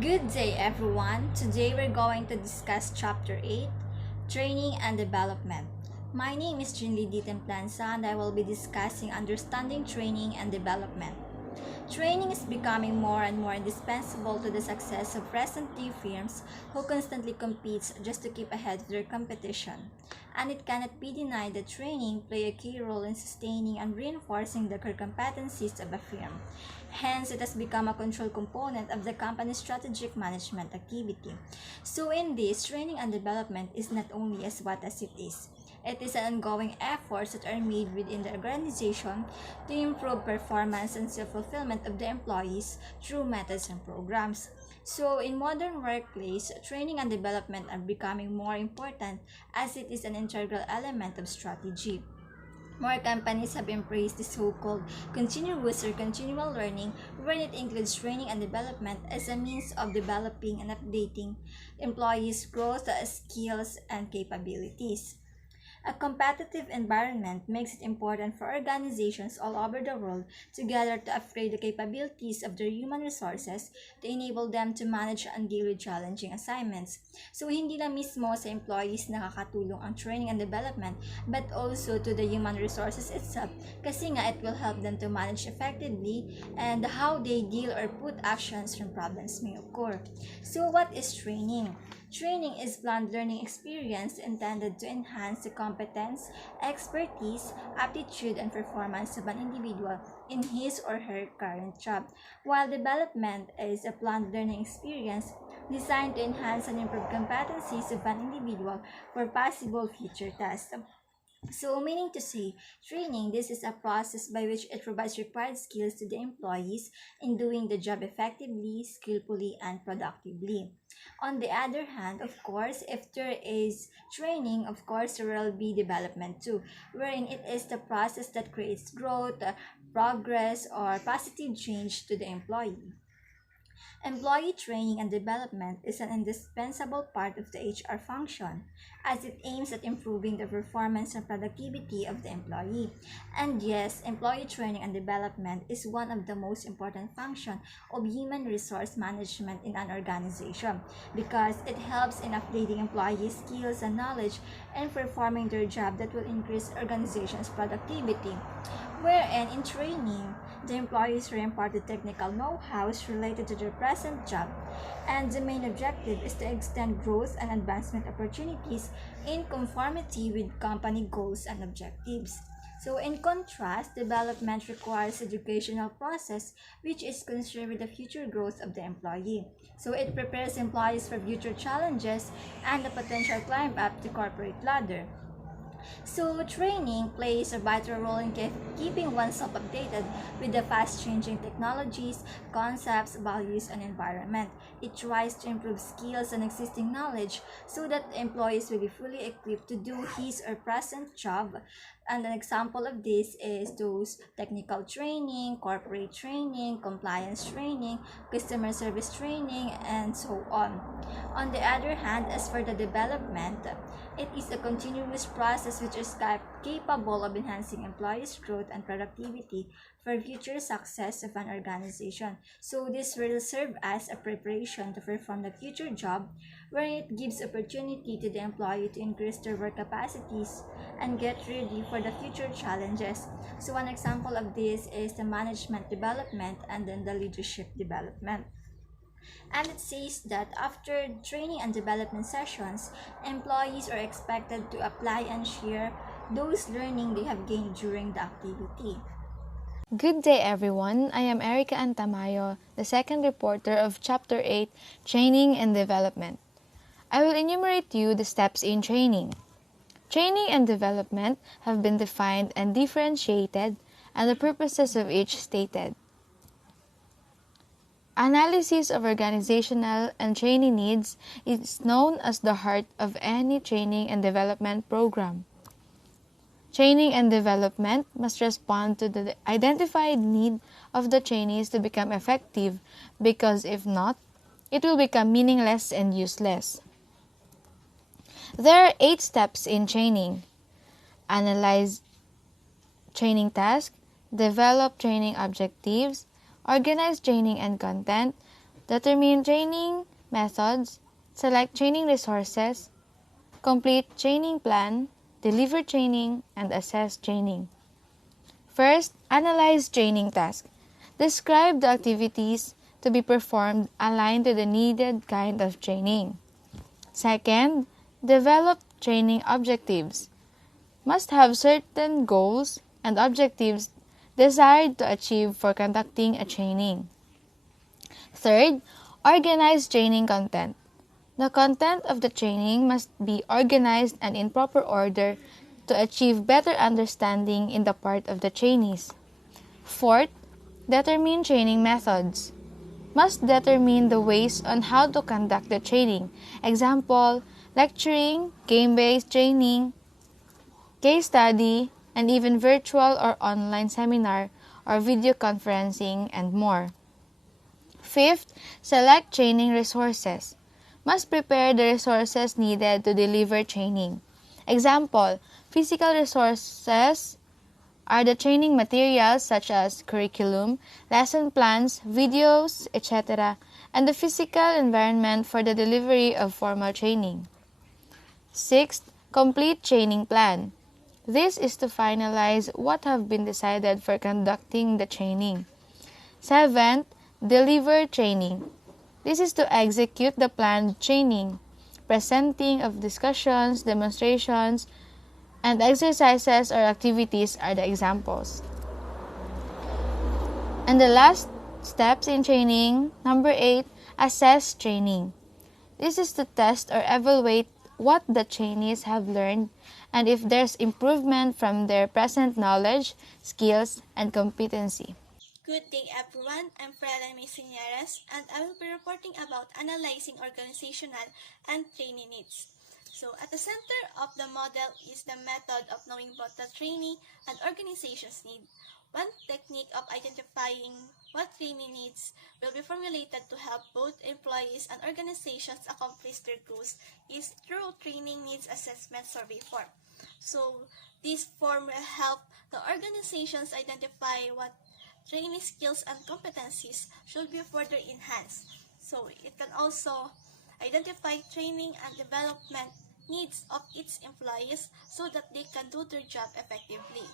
Good day, everyone. Today we're going to discuss Chapter 8 Training and Development. My name is Jinli Ditemplansa and I will be discussing understanding training and development. Training is becoming more and more indispensable to the success of present-day firms who constantly compete just to keep ahead of their competition. And it cannot be denied that training plays a key role in sustaining and reinforcing the core competencies of a firm. Hence, it has become a control component of the company's strategic management activity. So, in this, training and development is not only as what as it is. It is an ongoing efforts that are made within the organization to improve performance and self-fulfillment of the employees through methods and programs. So, in modern workplace, training and development are becoming more important as it is an integral element of strategy. More companies have embraced the so-called continuous or continual learning, where it includes training and development as a means of developing and updating employees' growth, skills, and capabilities. A competitive environment makes it important for organizations all over the world to gather to upgrade the capabilities of their human resources to enable them to manage and deal with challenging assignments. So, hindi lang mismo sa employees nakakatulong ang training and development, but also to the human resources itself kasi nga it will help them to manage effectively and how they deal or put actions when problems may occur. So, what is training? Training is planned learning experience intended to enhance the competence, expertise, aptitude, and performance of an individual in his or her current job, while development is a planned learning experience designed to enhance and improve competencies of an individual for possible future tasks. So, meaning to say, training, this is a process by which it provides required skills to the employees in doing the job effectively, skillfully, and productively. On the other hand, of course, if there is training, of course, there will be development too, wherein it is the process that creates growth, progress, or positive change to the employee. Employee training and development is an indispensable part of the HR function, as it aims at improving the performance and productivity of the employee. And yes, employee training and development is one of the most important functions of human resource management in an organization because it helps in updating employee skills and knowledge and performing their job that will increase organization's productivity. Wherein in training, the employees are imparted technical know-hows related to their present job, and the main objective is to extend growth and advancement opportunities in conformity with company goals and objectives. So, in contrast, development requires educational process which is concerned with the future growth of the employee. So, it prepares employees for future challenges and the potential climb up the corporate ladder. So, training plays a vital role in keeping oneself updated with the fast changing technologies, concepts, values, and environment. It tries to improve skills and existing knowledge so that employees will be fully equipped to do his or present job. And an example of this is those technical training, corporate training, compliance training, customer service training, and so on. On the other hand, as for the development, it is a continuous process which is capable of enhancing employees' growth and productivity for future success of an organization. So this will serve as a preparation to perform the future job where it gives opportunity to the employee to increase their work capacities and get ready for the future challenges. So one example of this is the management development and then the leadership development. And it says that after training and development sessions, employees are expected to apply and share those learning they have gained during the activity. Good day, everyone. I am Erica Antamayo, the second reporter of Chapter 8, Training and Development. I will enumerate to you the steps in training. Training and development have been defined and differentiated, and the purposes of each stated. Analysis of organizational and training needs is known as the heart of any training and development program. Training and development must respond to the identified need of the trainees to become effective because if not, it will become meaningless and useless. There are 8 steps in training. Analyze training tasks, develop training objectives, organize training and content, Determine training methods, select training resources, complete training plan, deliver training, and assess training. First, analyze training tasks. Describe the activities to be performed aligned to the needed kind of training. Second, develop training objectives. Must have certain goals and objectives desired to achieve for conducting a training. Third, organize training content. The content of the training must be organized and in proper order to achieve better understanding in the part of the trainees. Fourth, determine training methods. Must determine the ways on how to conduct the training. Example, lecturing, game-based training, case study, and even virtual or online seminar or video conferencing and more. Fifth, select training resources. Must prepare the resources needed to deliver training. Example, physical resources are the training materials such as curriculum, lesson plans, videos, etc., and the physical environment for the delivery of formal training. Sixth, complete training plan. This is to finalize what have been decided for conducting the training. Seventh, deliver training. This is to execute the planned training. Presenting of discussions, demonstrations, and exercises or activities are the examples. And the last steps in training, number 8, assess training. This is to test or evaluate what the trainees have learned and if there's improvement from their present knowledge, skills, and competency. Good day everyone, I'm Freda Mesineras and I will be reporting about analyzing organizational and training needs. So at the center of the model is the method of knowing what the trainee and organizations need. One technique of identifying what trainee needs will be formulated to help both employees and organizations accomplish their goals is through training needs assessment survey form. So this form will help the organizations identify what training skills and competencies should be further enhanced. So it can also identify training and development needs of its employees so that they can do their job effectively.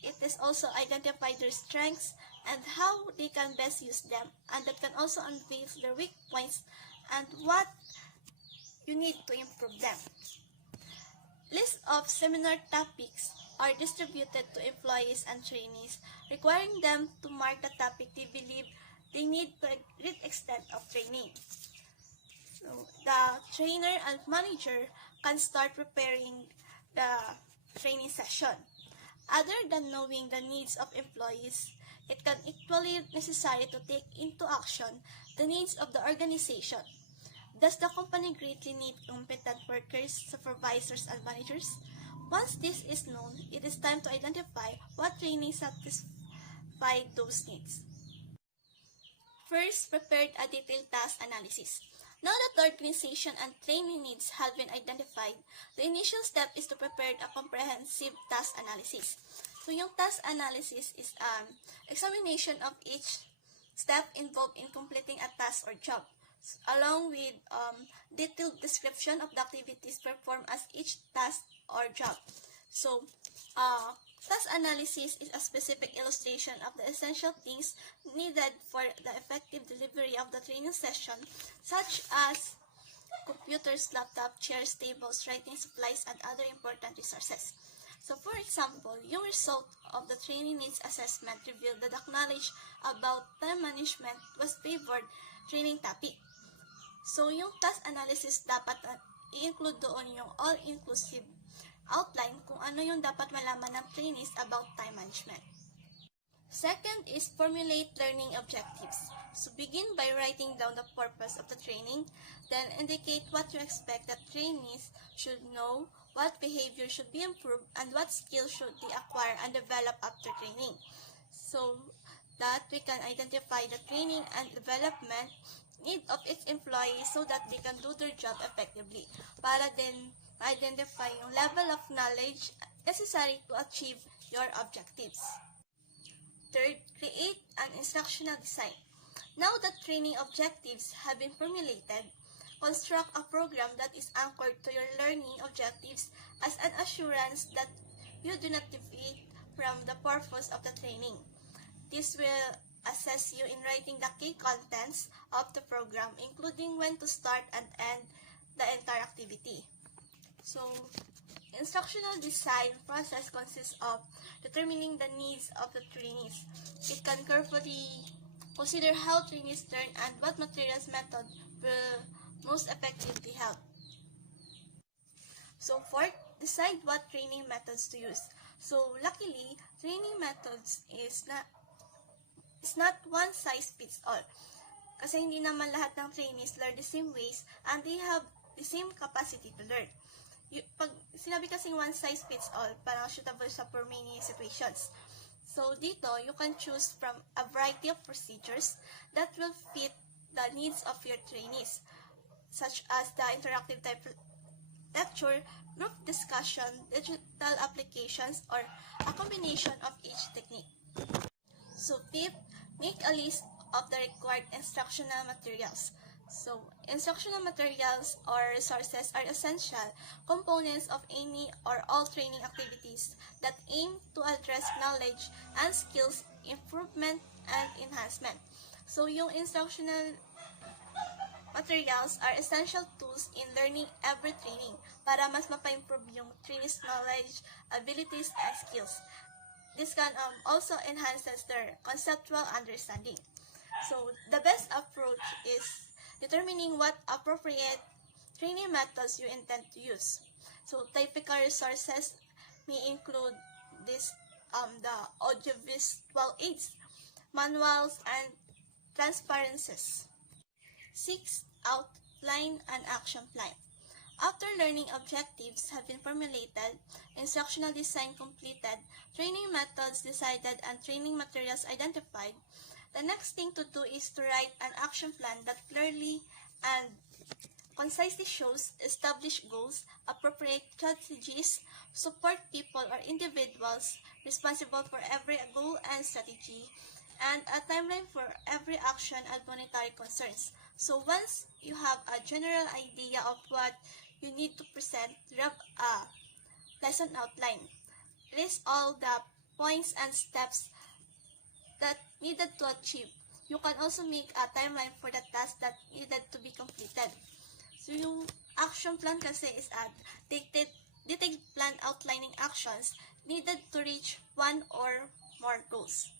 It is also identify their strengths and how they can best use them, and that can also unveil their weak points and what you need to improve them. List of seminar topics are distributed to employees and trainees, requiring them to mark the topic they believe they need to a great extent of training. So, the trainer and manager can start preparing the training session. Other than knowing the needs of employees, it can equally necessary to take into action the needs of the organization. Does the company greatly need competent workers, supervisors, and managers? Once this is known, it is time to identify what training satisfy those needs. First, prepared a detailed task analysis. Now that the organization and training needs have been identified, the initial step is to prepare a comprehensive task analysis. So yung task analysis is examination of each step involved in completing a task or job, along with detailed description of the activities performed as each task or job. So, task analysis is a specific illustration of the essential things needed for the effective delivery of the training session, such as computers, laptop, chairs, tables, writing supplies, and other important resources. So, for example, yung result of the training needs assessment revealed that the knowledge about time management was favored training topic. So, yung task analysis dapat i-include doon yung all-inclusive outline kung ano yung dapat malaman ng trainees about time management. Second is formulate learning objectives. So, begin by writing down the purpose of the training, then indicate what you expect that trainees should know, what behavior should be improved, and what skills should they acquire and develop after training. So that we can identify the training and development need of its employees so that they can do their job effectively. Para din identify yung level of knowledge necessary to achieve your objectives. Third, create an instructional design. Now that training objectives have been formulated, construct a program that is anchored to your learning objectives as an assurance that you do not deviate from the purpose of the training. This will assess you in writing the key contents of the program, including when to start and end the entire activity. So, instructional design process consists of determining the needs of the trainees. It can carefully consider how trainees learn and what materials method will most effectively help. So, fourth, decide what training methods to use. So, luckily, training methods is not one size fits all. Kasi hindi naman lahat ng trainees learn the same ways and they have the same capacity to learn. Pag sinabi kasing one size fits all, parang suitable siya for many situations. So, dito, you can choose from a variety of procedures that will fit the needs of your trainees, such as the interactive type lecture, group discussion, digital applications, or a combination of each technique. So, fifth, make a list of the required instructional materials. So, instructional materials or resources are essential components of any or all training activities that aim to address knowledge and skills improvement and enhancement. So, yung instructional materials are essential tools in learning every training para mas mapa-improve yung trainees' knowledge, abilities, and skills. This can also enhances their conceptual understanding. So, the best approach is determining what appropriate training methods you intend to use. So, typical resources may include the audiovisual aids, manuals, and transparencies. 6. Outline an action plan. After learning objectives have been formulated, instructional design completed, training methods decided, and training materials identified, the next thing to do is to write an action plan that clearly and concisely shows established goals, appropriate strategies, support people or individuals responsible for every goal and strategy, and a timeline for every action and monetary concerns. So once you have a general idea of what you need to present, draft a lesson outline. List all the points and steps that needed to achieve. You can also make a timeline for the tasks that needed to be completed. So, yung action plan kasi is a detailed plan outlining actions needed to reach one or more goals.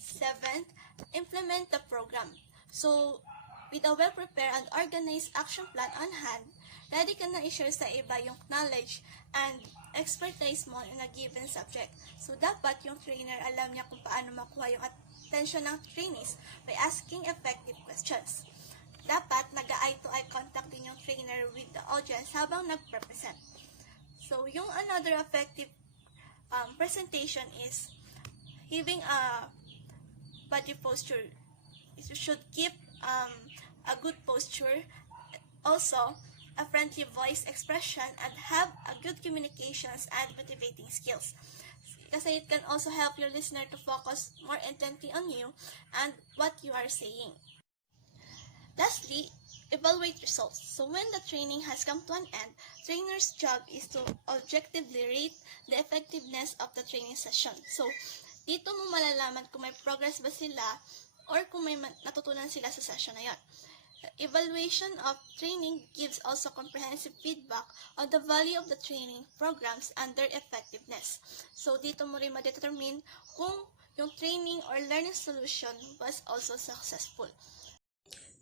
7. Implement the program. So, with a well-prepared and organized action plan on hand, ready ka na i-share sa iba yung knowledge and expertise mo in a given subject. So, dapat yung trainer alam niya kung paano makuha yung attention ng trainees by asking effective questions. Dapat nag-eye-to-eye contact din yung trainer with the audience habang nag-represent. So, yung another effective presentation is giving a body posture. You should keep a good posture. Also, a friendly voice expression, and have a good communications and motivating skills. Kasi it can also help your listener to focus more intently on you and what you are saying. Lastly, evaluate results. So when the training has come to an end, trainer's job is to objectively rate the effectiveness of the training session. So, dito mo malalaman kung may progress ba sila or kung may natutunan sila sa session na yon. Evaluation of training gives also comprehensive feedback on the value of the training programs and their effectiveness. So, dito mo rin ma-determine kung yung training or learning solution was also successful.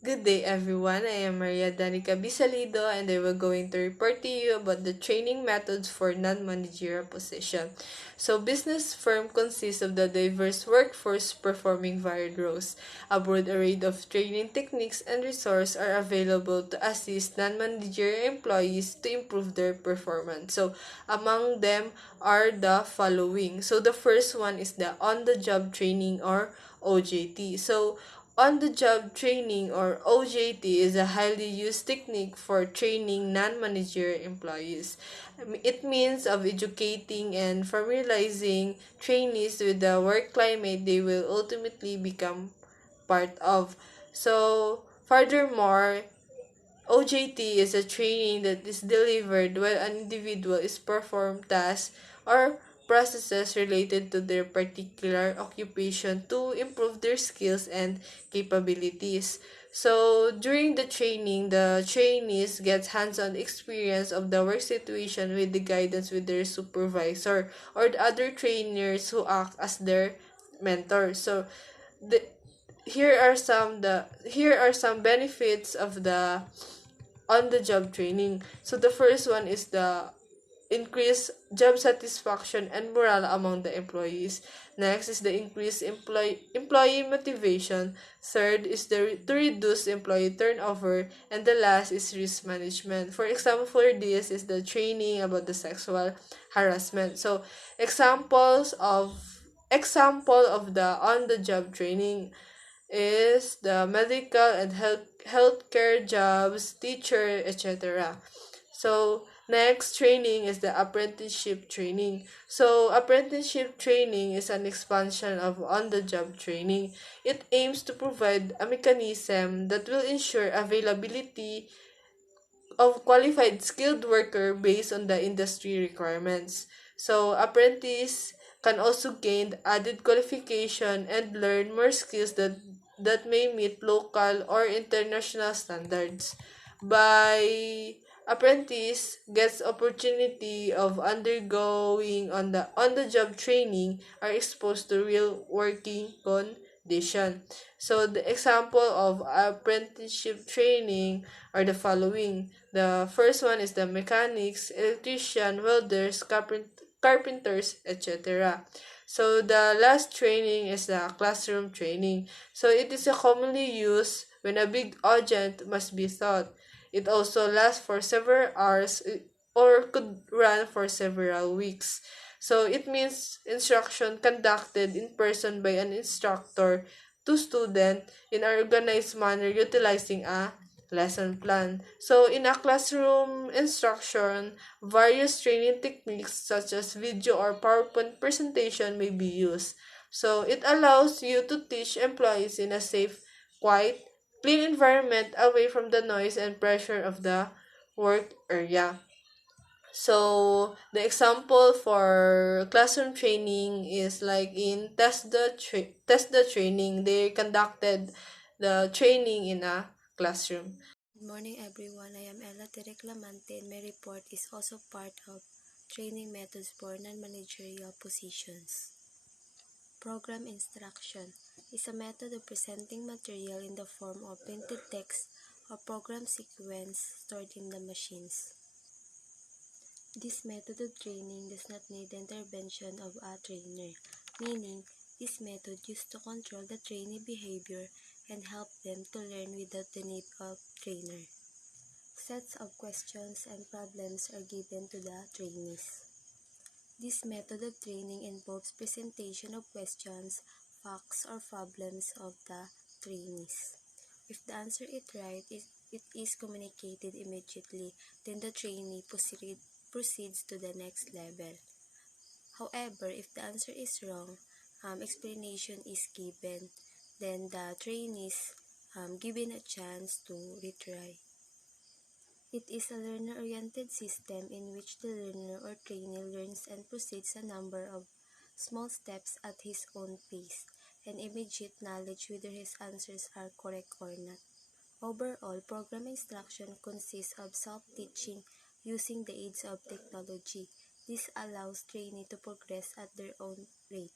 Good day everyone, I am Maria Danica Bisalido and I will going to report to you about the training methods for non-managerial position. So, business firm consists of the diverse workforce performing varied roles. A broad array of training techniques and resources are available to assist non-managerial employees to improve their performance. So, among them are the following. So, the first one is the on-the-job training or OJT. So, on-the-job training or OJT is a highly used technique for training non-managerial employees. It means of educating and familiarizing trainees with the work climate they will ultimately become part of. So, furthermore, OJT is a training that is delivered while an individual is performed tasks or processes related to their particular occupation to improve their skills and capabilities. So during the training, the trainees get hands-on experience of the work situation with the guidance with their supervisor or the other trainers who act as their mentors. So the here are some benefits of the on the job training. So the first one is the increase job satisfaction and morale among the employees. Next is the increase employee motivation. Third is to reduce employee turnover, and the last is risk management. For example, for this is the training about the sexual harassment. So example of the on the job training is the medical and healthcare jobs, teacher, etc. So next training is the apprenticeship training. So apprenticeship training is an expansion of on-the-job training. It aims to provide a mechanism that will ensure availability of qualified skilled worker based on the industry requirements. So apprentice can also gain added qualification and learn more skills that may meet local or international standards. By apprentice gets opportunity of undergoing on the job training are exposed to real working condition. So the example of apprenticeship training are the following. The first one is the mechanics, electrician, welders, carpenters, etc. So the last training is the classroom training. So it is a commonly used when a big audience must be taught. It also lasts for several hours or could run for several weeks. So it means instruction conducted in person by an instructor to student in an organized manner utilizing a lesson plan. So in a classroom instruction, various training techniques such as video or PowerPoint presentation may be used. So it allows you to teach employees in a safe, quiet, clean environment away from the noise and pressure of the work area. So the example for classroom training is like in test the training. They conducted the training in a classroom. Good morning, everyone. I am Ella Tereclamante, and my report is also part of training methods for non-managerial positions. Program instruction is a method of presenting material in the form of printed text or program sequence stored in the machines. This method of training does not need the intervention of a trainer, meaning this method used to control the trainee behavior and help them to learn without the need of trainer. Sets of questions and problems are given to the trainees. This method of training involves presentation of questions, facts, or problems of the trainees. If the answer is right, it is communicated immediately, then the trainee proceeds to the next level. However, if the answer is wrong, explanation is given, then the trainee is given a chance to retry. It is a learner-oriented system in which the learner or trainee learns and proceeds a number of small steps at his own pace and immediate knowledge whether his answers are correct or not. Overall, program instruction consists of self-teaching using the aids of technology. This allows trainees to progress at their own rate.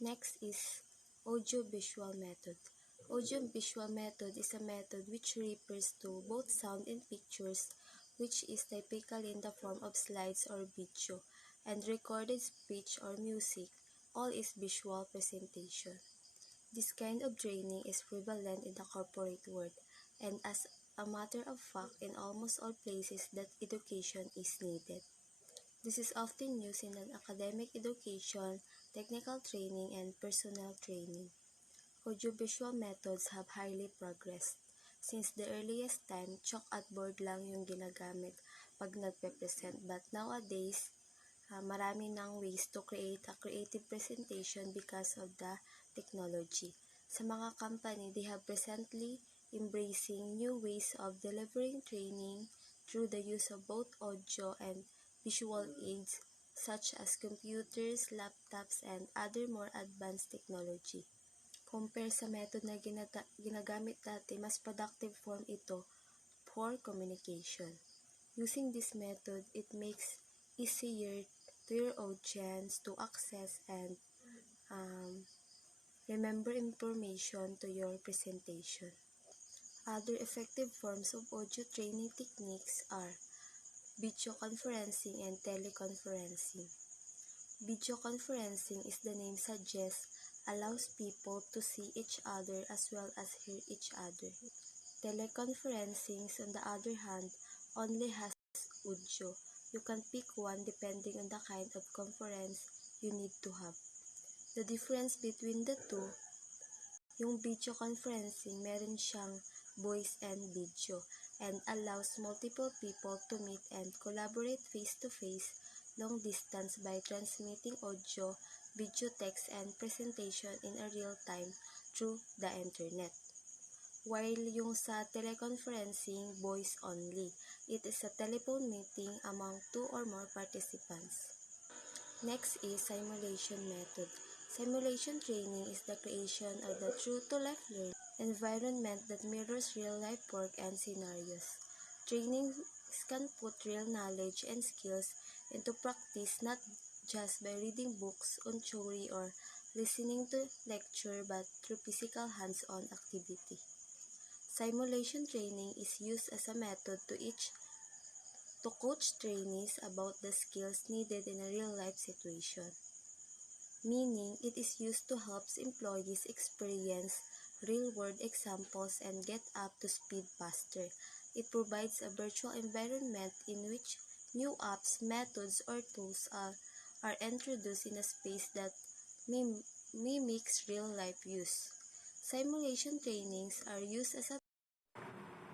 Next is audio-visual method. Audio-visual method is a method which refers to both sound and pictures, which is typically in the form of slides or video, and recorded speech or music. All is visual presentation. This kind of training is prevalent in the corporate world, and as a matter of fact, in almost all places that education is needed. This is often used in an academic education, technical training, and personnel training. Audiovisual methods have highly progressed. Since the earliest time, chalk at board lang yung ginagamit pag nagpe-present. But nowadays, marami ng ways to create a creative presentation because of the technology. Sa mga company, they have recently embracing new ways of delivering training through the use of both audio and visual aids such as computers, laptops, and other more advanced technology. Compare sa method na ginagamit dati, mas productive form ito for communication. Using this method, it makes easier to your audience to access and remember information to your presentation. Other effective forms of audio training techniques are video conferencing and teleconferencing. Video conferencing, as the name suggests, allows people to see each other as well as hear each other. Teleconferencing, on the other hand, only has audio. You can pick one depending on the kind of conference you need to have. The difference between the two, yung video conferencing, meron siyang voice and video and allows multiple people to meet and collaborate face-to-face, long distance by transmitting audio, video, text, and presentation in a real time through the internet. While yung sa teleconferencing, voice only. It is a telephone meeting among two or more participants. Next is simulation method. Simulation training is the creation of the true-to-life learning environment that mirrors real-life work and scenarios. Training can put real knowledge and skills into practice not just by reading books on theory or listening to lecture but through physical hands-on activity. Simulation training is used as a method to coach trainees about the skills needed in a real-life situation. Meaning, it is used to help employees experience real-world examples and get up to speed faster. It provides a virtual environment in which new apps, methods, or tools are introduced in a space that mimics real-life use. Simulation trainings are used as a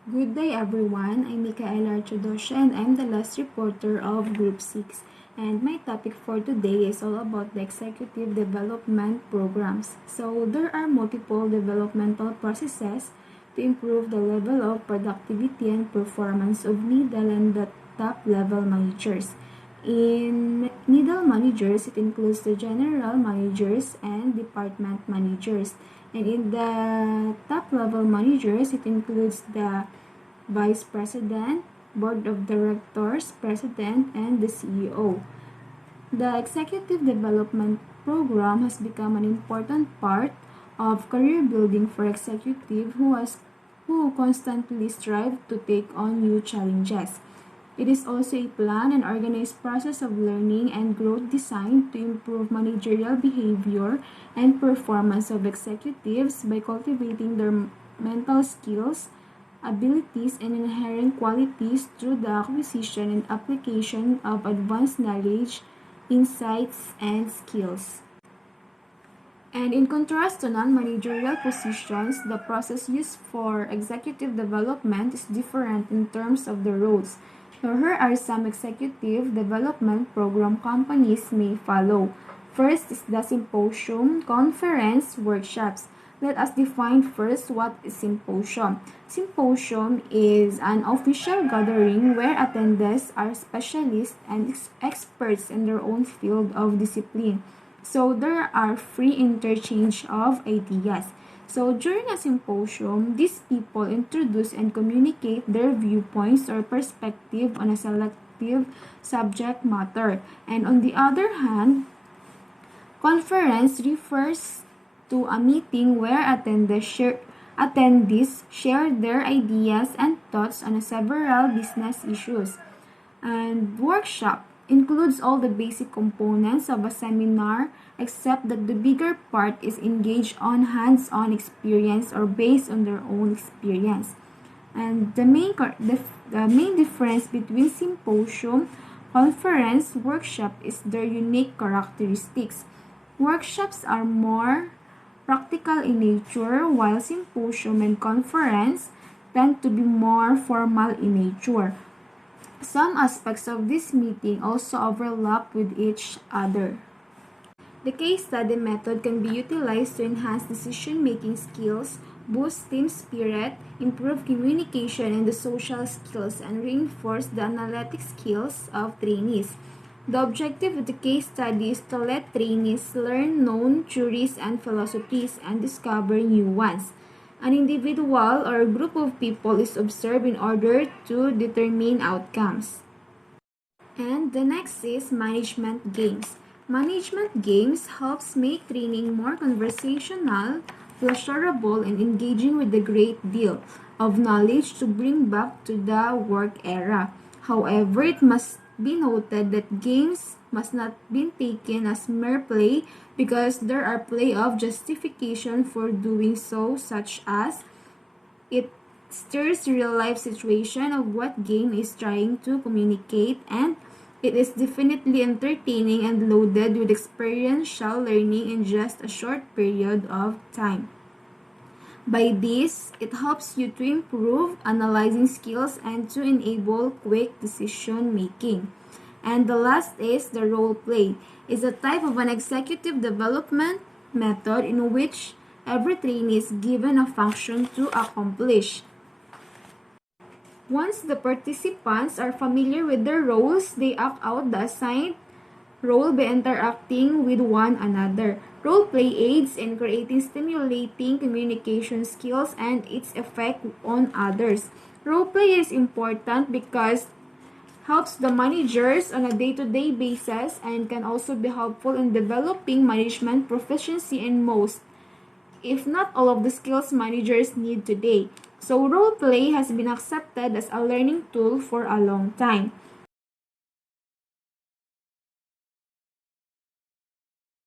Good day everyone, I'm Micaela Archidosha and I'm the last reporter of Group 6. And my topic for today is all about the executive development programs. So there are multiple developmental processes to improve the level of productivity and performance of middle and the top level managers. In middle managers, it includes the general managers and department managers. And in the top level managers, it includes the vice president, board of directors, president, and the CEO. The executive development program has become an important part of career building for executives who constantly strive to take on new challenges. It is also a planned and organized process of learning and growth designed to improve managerial behavior and performance of executives by cultivating their mental skills, abilities, and inherent qualities through the acquisition and application of advanced knowledge, insights, and skills. And in contrast to non-managerial positions, the process used for executive development is different in terms of the roles. So here are some executive development program companies may follow. First is the symposium, conference, workshops. Let us define first what is symposium. Symposium is an official gathering where attendees are specialists and experts in their own field of discipline. So there are free interchange of ideas. So during a symposium, these people introduce and communicate their viewpoints or perspective on a selective subject matter. And on the other hand, conference refers to a meeting where attendees share their ideas and thoughts on several business issues. And workshop includes all the basic components of a seminar except that the bigger part is engaged on hands-on experience or based on their own experience. And the main difference between symposium, conference, workshop is their unique characteristics. Workshops are more practical in nature, while symposium and conference tend to be more formal in nature. Some aspects of this meeting also overlap with each other. The case study method can be utilized to enhance decision-making skills, boost team spirit, improve communication and the social skills, and reinforce the analytic skills of trainees. The objective of the case study is to let trainees learn known theories and philosophies and discover new ones. An individual or a group of people is observed in order to determine outcomes. And the next is management games. Management games helps make training more conversational, pleasurable, and engaging with a great deal of knowledge to bring back to the work era. However, it must be noted that games must not be taken as mere play because there are play of justification for doing so, such as it stirs real life situation of what game is trying to communicate, and it is definitely entertaining and loaded with experiential learning in just a short period of time. By this, it helps you to improve analyzing skills and to enable quick decision making. And the last is the role play. It's a type of an executive development method in which every trainee is given a function to accomplish. Once the participants are familiar with their roles, they act out the assigned role by interacting with one another. Role play aids in creating stimulating communication skills and its effect on others. Role play is important because helps the managers on a day-to-day basis and can also be helpful in developing management proficiency in most, if not all, of the skills managers need today. So role play has been accepted as a learning tool for a long time.